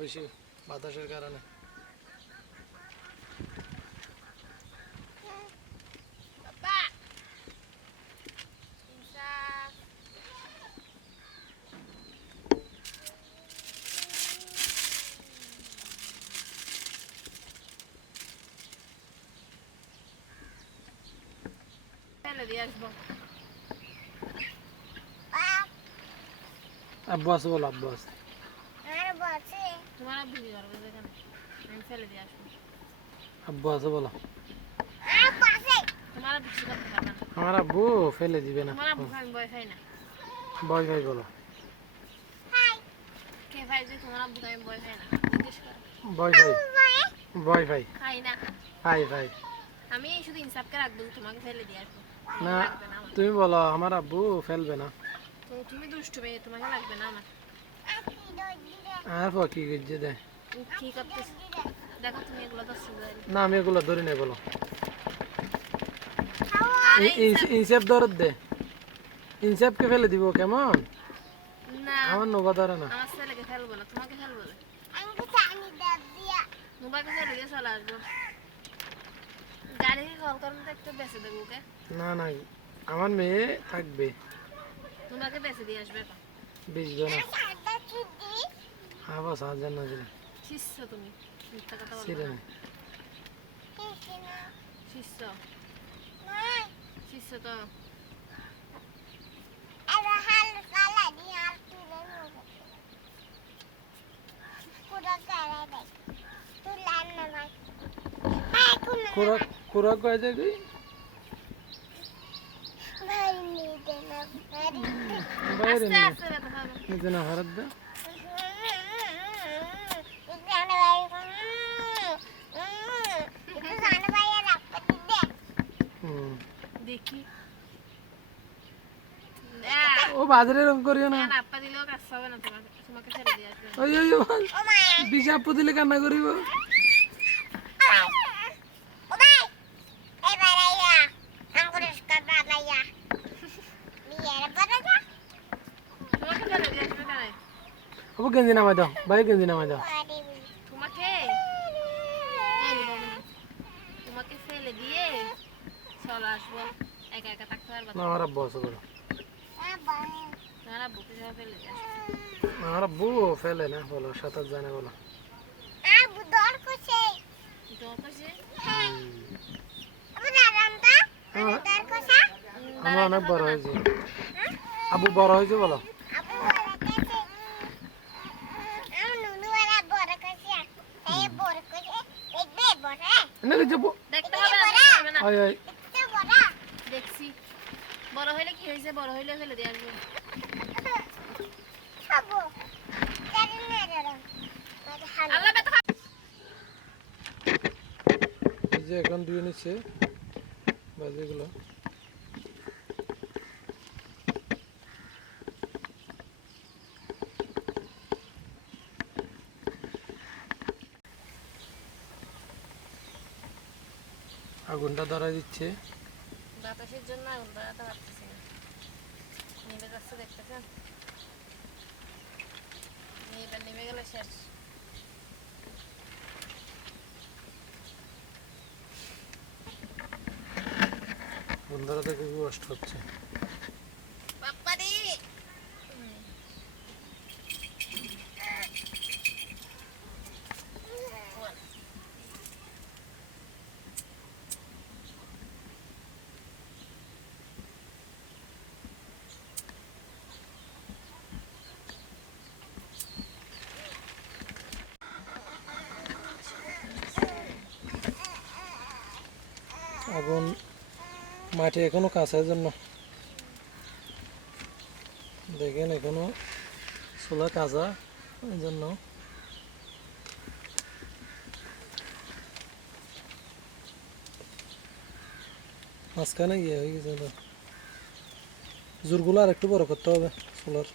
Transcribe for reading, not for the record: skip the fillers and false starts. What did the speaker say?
বেশি বাতাসের কারণে। আব্বু আছে বলো, আব্বু আছে। আব্বু আছে বলো। আমার আব্বু ফেলে দিবে না। ভয় ভাই বলো। ভয় ভাই, ভয় ভাই, ভাই ভাই। আমি শুধু ইনসাফকে রাখবো, তোমাকে ফেলে দিয়ে আসবো। না তুমি বলো আমার আব্বু ফেলবে না। তো তুমি দুষ্টু মেয়ে, তোমাকে লাগবে না আমার। আর পর কি করছে দেয়। কি করতেছ দেখো, তুমি এগুলো তো না আমি এগুলো ধরি নাই বলো। আরে ইনসেপ দরদ দে, ইনসেপকে ফেলে দিব কেমন। না আমার নৌকা ধরে না। আমার ছেলেকে ফেলবো না, তোমাকে ফেলবো না। তোমাকে ফেলে দিয়ে চলে আসবো। গাড়ি কল করুন তো, একটু বেঁচে দেবো ওকে। না না আমার মেয়ে থাকবে। তোমাকে বেঁচে দিয়ে আসবে এখন। বেচবে না। হ্যাঁ বাস হাজার না দিলে শিষ্য তুমি, মিথ্যা কথা বলবো ছিঁড়ে না। নেই। শিষ্য শিষ্য তো খুরা কয় যাবি বাইরে আস্তে নিয়ে আস্তে ব্যথা পাবে। নিজে না হারাত দে। দেখি ও বাজারে এরকম করিও না। না, আপা দিলেও কাজ হবে না, তোমাকে তোমাকে ছেড়ে দিয়ে আসবে। ওই ওই বিষ আপু দিলে কান্না করিব। তোমাকে ফেলে দিয়ে আসবে কেন? আপু গেঞ্জি নামাই দাও, ভাই গেঞ্জি নামাই দাও। তোমাকে তোমাকে ফেলে দিয়ে চলে আসবো, একা একা থাকতে পারবো না আমার আব্বু আছে বলো। না, বুকে সব ফেলে দিয়ে আসবে। আমার আব্বু ফেলে না বলো, সাঁতার জানে বলো। দর করছে আমরা অনেক বড় হয়েছি। আব্বু বড় হয়েছে বলো। না যাবো। দেখতে হবে না। ওই ওই দেখছি বড় হইলে কি হয়েছে, বড় হইলে ফেলে দিয়ে আসবো। আল্লাহ ব্যথা পাবে। এই যে এখন দিয়ে নিচ্ছে বাজিগুলো। আগুনটা ধরা দিচ্ছে। বাতাসের জন্য আগুন ধরাতে পারতেছি না, নেমে যাচ্ছে দেখতেছেন। নেমে গেলে শেষ। আগুন ধরাতে খুবই কষ্ট হচ্ছে। বাপ্পারি আগুন মাটি এখনো কাঁচার জন্য দেখেন, এখনো চুলা কাঁচা, এই জন্য মাঝখানে ইয়ে হয়ে গেছে। জোরগুলো আর একটু বড় করতে হবে চুলার।